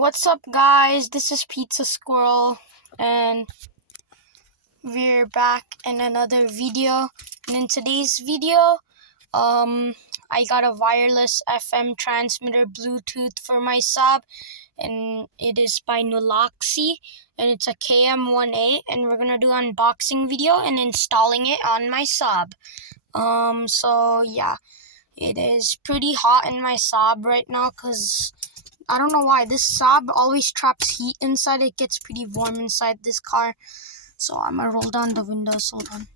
What's up, guys? This is Pizza Squirrel, and we're back in another video. And in today's video, I got a wireless FM transmitter Bluetooth for my sub, and it is by Nulaxi, and it's a KM18, and we're gonna do an unboxing video and installing it on my sub. So yeah, it is pretty hot in my sub right now, cause I don't know why. This Saab always traps heat inside. It gets pretty warm inside this car. So I'm gonna roll down the windows. Hold on.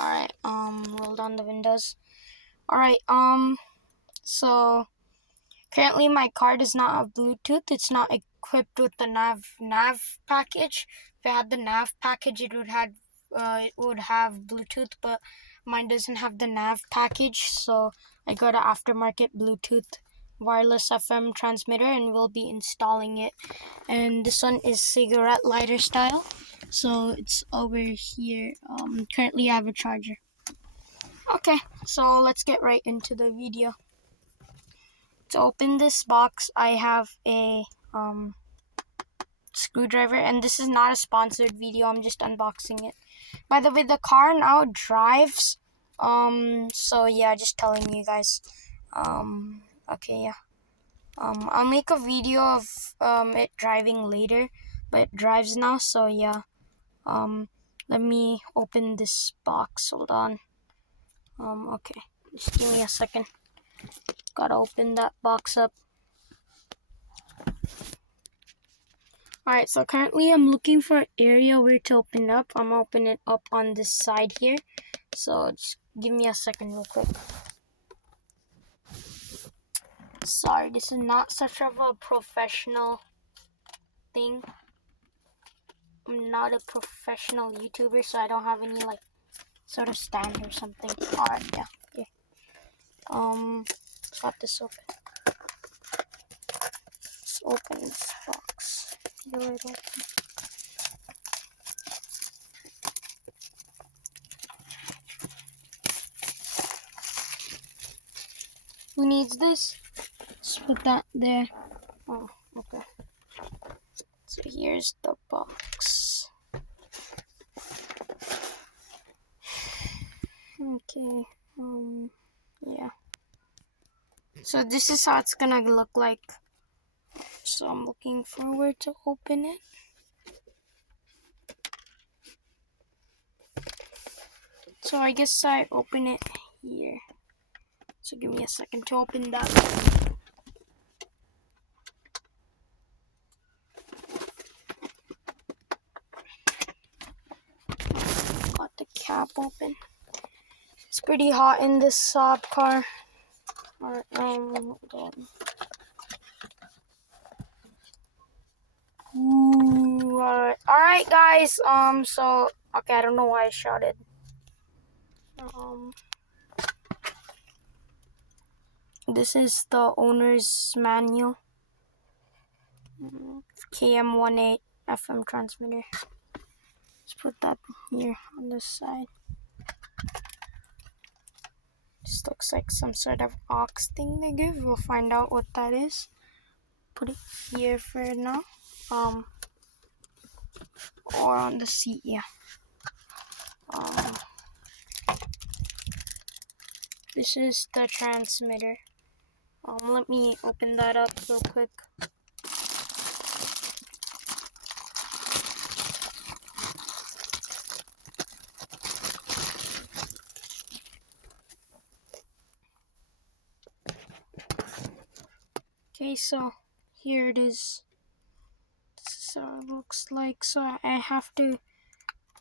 Alright, roll down the windows. Alright, so currently my car does not have Bluetooth. It's not equipped with the nav package. If it had the nav package, it would have Bluetooth, but mine doesn't have the nav package, so I got an aftermarket Bluetooth wireless FM transmitter, and we'll be installing it. And this one is cigarette lighter style, so it's over here. Currently I have a charger. Okay, so let's get right into the video. To open this box, I have a screwdriver, and this is not a sponsored video. I'm just unboxing it. By the way, the car now drives. So yeah, just telling you guys. Okay, yeah. I'll make a video of it driving later, but it drives now. So yeah. Let me open this box. Hold on. Okay. Just give me a second. Gotta open that box up. Alright, so currently I'm looking for an area where to open up. I'm gonna open it up on this side here. So just give me a second real quick. Sorry, this is not such of a professional thing. I'm not a professional YouTuber, so I don't have any like sort of stand or something. Alright, yeah. Okay. Got this open. Let's open this box. Peel it open. Who needs this? Just put that there. Oh, okay. So here's the box. Okay. Yeah. So this is how it's gonna look like. So I'm looking forward to open it. So I guess I open it here. So give me a second to open that. Got the cap open. It's pretty hot in this Saab car. Alright, hold on. Ooh, alright guys, so okay, I don't know why I shouted. This is the owner's manual. KM18 FM transmitter. Let's put that here on this side. This looks like some sort of aux thing they give. We'll find out what that is. Put it here for now. Or on the seat, yeah. This is the transmitter. Let me open that up real quick. Okay, so here it is. This is how it looks like. So I have to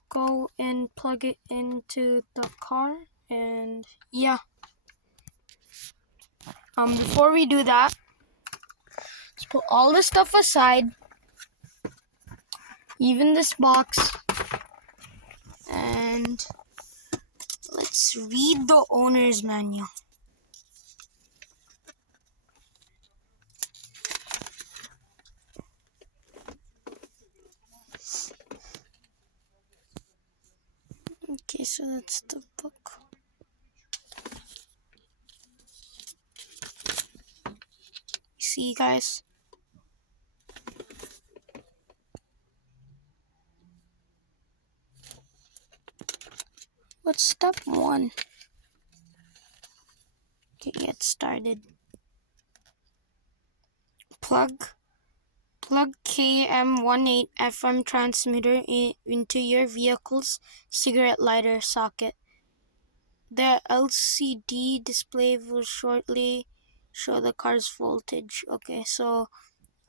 go and plug it into the car, and yeah. Before we do that, let's put all this stuff aside, even this box, and let's read the owner's manual. Okay, so that's the book. see, guys? What's step 1? Okay, get started. Plug KM18 FM transmitter into your vehicle's cigarette lighter socket. The LCD display will shortly show the car's voltage. Okay, so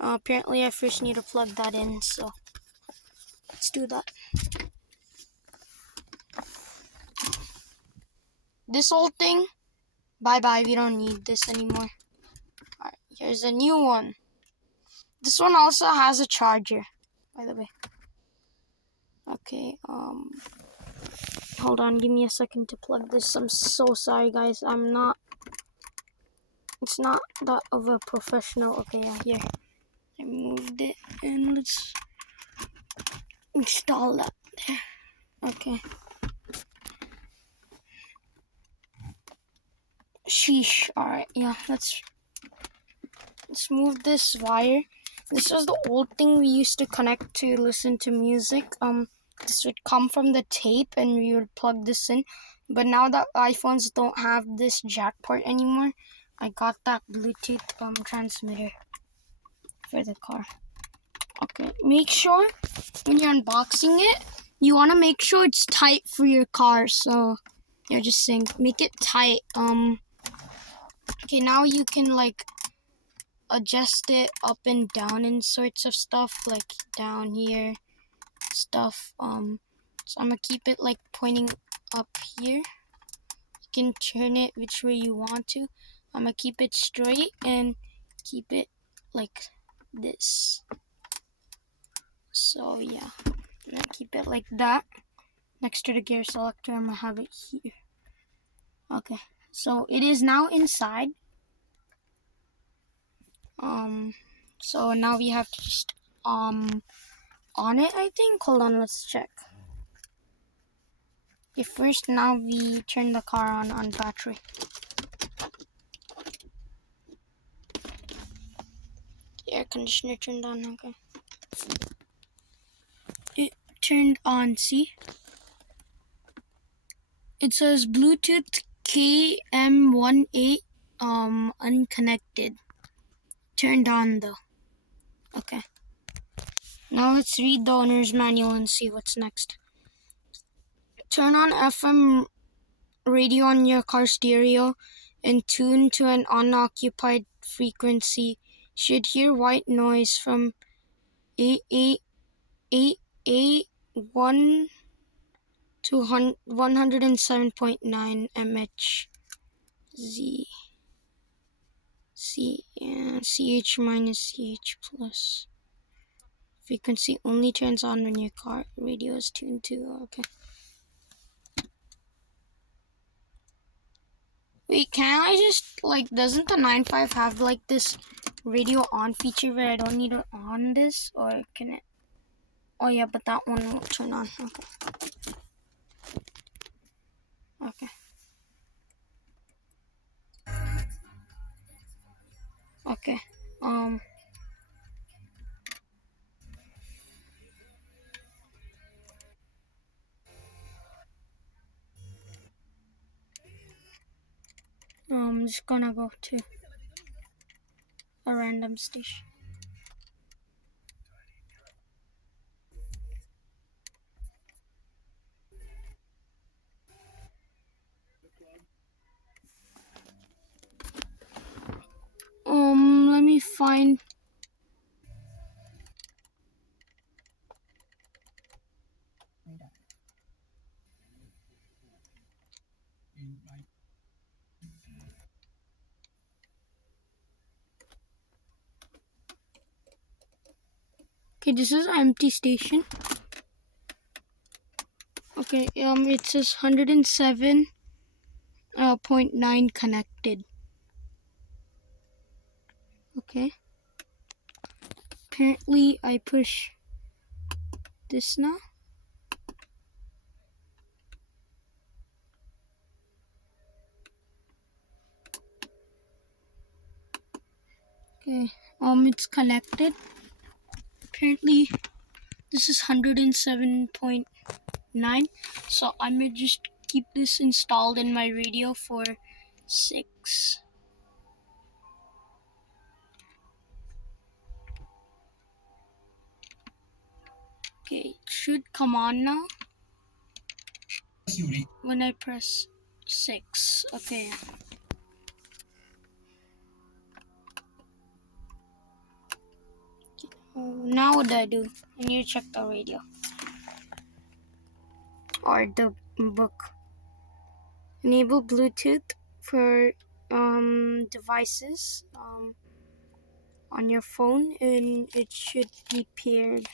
apparently I first need to plug that in, so let's do that. This old thing, bye-bye, we don't need this anymore. Alright, here's a new one. This one also has a charger, by the way. Okay, hold on, give me a second to plug this. I'm so sorry, guys. It's not that of a professional. Okay, yeah, here. I moved it, and let's install that there. Okay. Sheesh. Alright, yeah, let's move this wire. This was the old thing we used to connect to listen to music. This would come from the tape and we would plug this in. But now that iPhones don't have this jack port anymore, I got that Bluetooth transmitter for the car. Okay, make sure when you're unboxing it, you want to make sure it's tight for your car. So, you're just saying, make it tight. Okay, now you can like adjust it up and down and sorts of stuff, like down here stuff. So I'm gonna keep it like pointing up here. You can turn it which way you want to. I'm gonna keep it straight and keep it like this. So yeah, I'm gonna keep it like that next to the gear selector. I'm gonna have it here. Okay, so it is now inside. So now we have to just on it, I think. Hold on, let's check. Okay, first now we turn the car on battery. The air conditioner turned on, okay. It turned on, see? It says Bluetooth KM18 unconnected. Turned on though. Okay. Now let's read the owner's manual and see what's next. Turn on FM radio on your car stereo and tune to an unoccupied frequency. Should hear white noise from 88881 to 107.9 mHz. CH minus CH plus. Frequency only turns on when your car radio is tuned to. Okay. Wait, can I just, like, doesn't the 9.5 have, like, this radio on feature where I don't need to on this? Or can it? Oh, yeah, but that one won't turn on. Okay. Okay. Okay. I'm just gonna go to a random station. Let me find. Okay, this is an empty station. Okay, it says 107.9 connected. Okay. Apparently, I push this now. Okay, it's connected. Apparently, this is 107.9. So I'm gonna just keep this installed in my radio for 6. Okay, it should come on now when I press 6. Okay. Now what do I do? I need to check the radio or the book. Enable Bluetooth for devices on your phone, and it should be paired.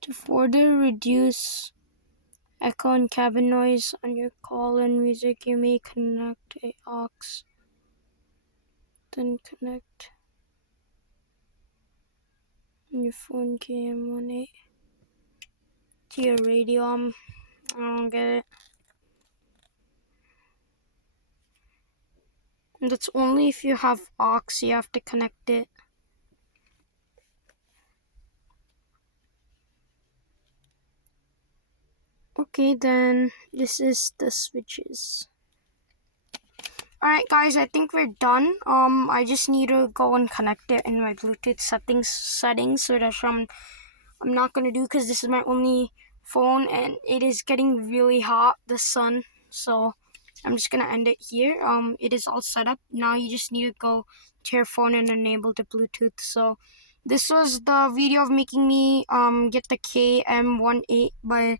To further reduce echo and cabin noise on your call and music, you may connect a aux. Then connect your phone KM18 to your radio. I don't get it. And that's only if you have aux, you have to connect it. Okay, then this is the switches. Alright guys, I think we're done. I just need to go and connect it in my Bluetooth settings so that I'm not gonna do, because this is my only phone and it is getting really hot, the sun. So I'm just gonna end it here. It is all set up. Now you just need to go to your phone and enable the Bluetooth. So this was the video of making me get the KM18 by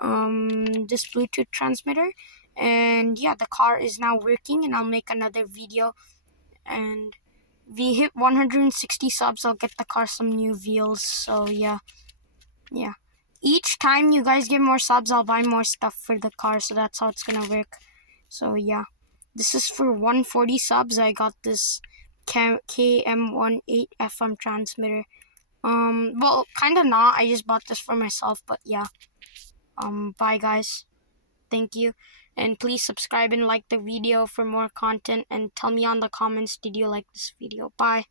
this Bluetooth transmitter. And yeah, the car is now working, and I'll make another video. And we hit 160 subs, I'll get the car some new wheels. So yeah. Each time you guys get more subs, I'll buy more stuff for the car. So that's how it's gonna work. So yeah, this is for 140 subs. I got this KM18 FM transmitter. Well, kind of not. I just bought this for myself, but yeah. Bye guys. Thank you. And please subscribe and like the video for more content, and tell me on the comments, did you like this video? Bye.